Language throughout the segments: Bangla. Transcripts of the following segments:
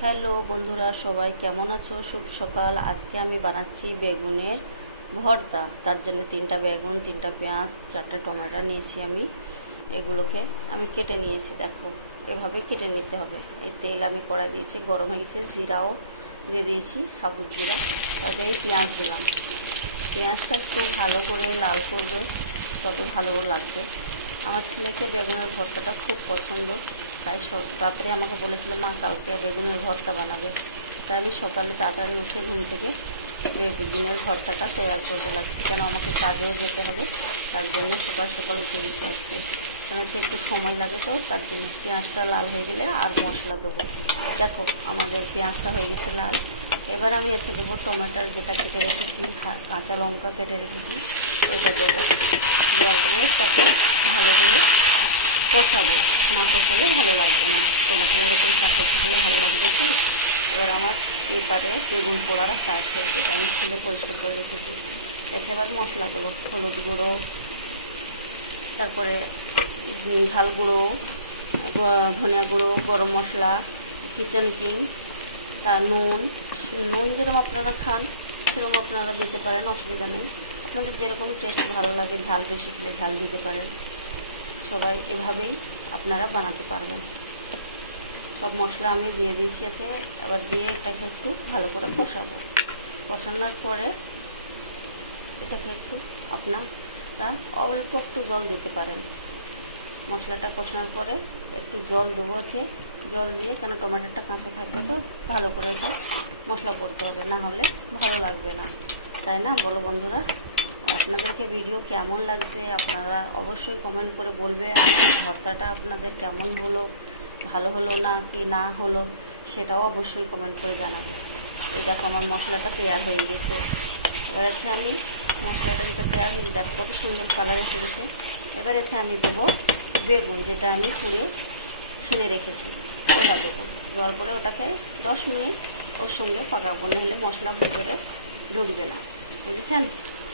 হ্যালো বন্ধুরা, সবাই কেমন আছো? শুভ সকাল। আজকে আমি বানাচ্ছি বেগুনের ভর্তা। তার জন্য 3টা বেগুন, 3টা পেঁয়াজ, 4টা টমেটো নিয়েছি। এগুলোকে আমি কেটে নিয়েছি। দেখো, এভাবে কেটে নিতে হবে। এই তেল আমি কড়াই দিয়েছি, গরম হয়ে গেছে। জিরাও দিয়ে দিয়েছি, সবুজ দিলাম, পেঁয়াজ দিলাম। পেঁয়াজটা একটু ভালো করে লাল করবে, তত ভালো লাগবে। আমার ছেলেকে বেগুনের ভর্তাটা খুব পছন্দ, তাই তারপরে আমাকে বলেছিল মা কালকে বেগুনের ভর্তা বানাবে। তাই আমি সকালে তাড়াতাড়ি উঠে ঘুম থেকে বেগুনের ভর্তাটা তৈরি করে লাগছি, কারণ আমাকে কাজেও যেতে হবে। তার জন্য সকাল সকালে তৈরি করছি, একটু সময় লাগে, তো তার জন্য পেঁয়াজটা লাল হয়ে গেলে আর মশলা দেবো। দেখো, আমাদের পেঁয়াজটা হয়ে গেছে লাল। এবার আমি এতে দেবো টমেটো যেটা কেটে রেখেছি, কাঁচা লঙ্কা কেটে রেখেছি। এবার আমার এই কাজে বেগুন পোড়া সাইড পরিষ্কার করে রেখেছি। একেবারে মশলাগুলো হলুদ গুঁড়ো, তারপরে ঝাল গুঁড়ো, ধনিয়া গুঁড়ো, গরম মশলা, কিচেন কিং, আর নুন যেরকম আপনারা খান সেরকম আপনারা দিতে পারেন, অসুবিধা নেই। আপনাদের যেরকম টেস্ট ভালো লাগে, ঝাল বেশি ঝাল দিতে পারেন। সবাই এভাবেই আপনারা বানাতে পারবেন। সব মশলা আমি দিয়ে দিচ্ছি এতে। আবার দিয়ে এটাকে একটু ভালো করে কষাবো। কষানোর পরে এটাকে একটু আপনারা অল্প একটু জল দিতে পারেন। মশলাটা কষানোর পরে একটু জল দেবো, জল দিয়ে, কেন টমেটোটা কাঁচা থাকবে না, ভালো করে মশলা করতে হবে, না হলে ভালো লাগবে না, তাই না বলো বন্ধুরা? আপনাদেরকে ভিডিও কেমন লাগছে আপনারা অবশ্যই কমেন্ট করে বলবে। ভর্তাটা আপনাদের কেমন হলো, ভালো হলো না কি না হলো, সেটাও অবশ্যই কমেন্ট করে জানাবেন। এটা আমার মশলাটা তৈরি হয়ে গেছে। এবার এতে আমি মশলাটা কত সুন্দর কালার এসেছে। এবার এতে আমি দেবো বেগুন, যেটা আমি ছেড়ে রেখেছি। দেওয়ার পরে ওটাকে 10 মিনিট ওর সঙ্গে পাকাবো, নাহলে মশলা ভিতরে ঢুকবে না, বুঝছেন?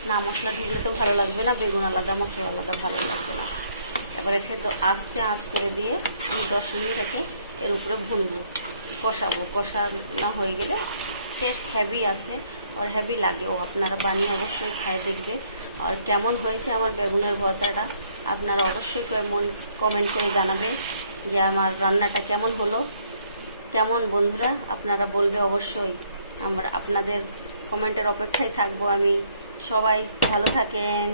না মশলা দিলে তো ভালো লাগবে না, বেগুন আলাদা মশলা আলাদা ভালো লাগবে না। এবার এতে তো আস্তে করে দিয়ে আমি 10 মিনিট এতে এর উপরে ভুনবো, কষাবো। কষানো হয়ে গেলে টেস্ট হেভি আছে আর হেভি লাগেও। আপনারা বানিয়ে অবশ্যই খাই দেখবে। আর কেমন হয়েছে আমার বেগুনের ভর্তাটা আপনারা অবশ্যই কমেন্টে জানাবেন যে আমার রান্নাটা কেমন হলো। কেমন বন্ধুরা আপনারা বলবে অবশ্যই। আপনাদের কমেন্টের অপেক্ষায় থাকবো আমি। সবাই ভালো থাকেন।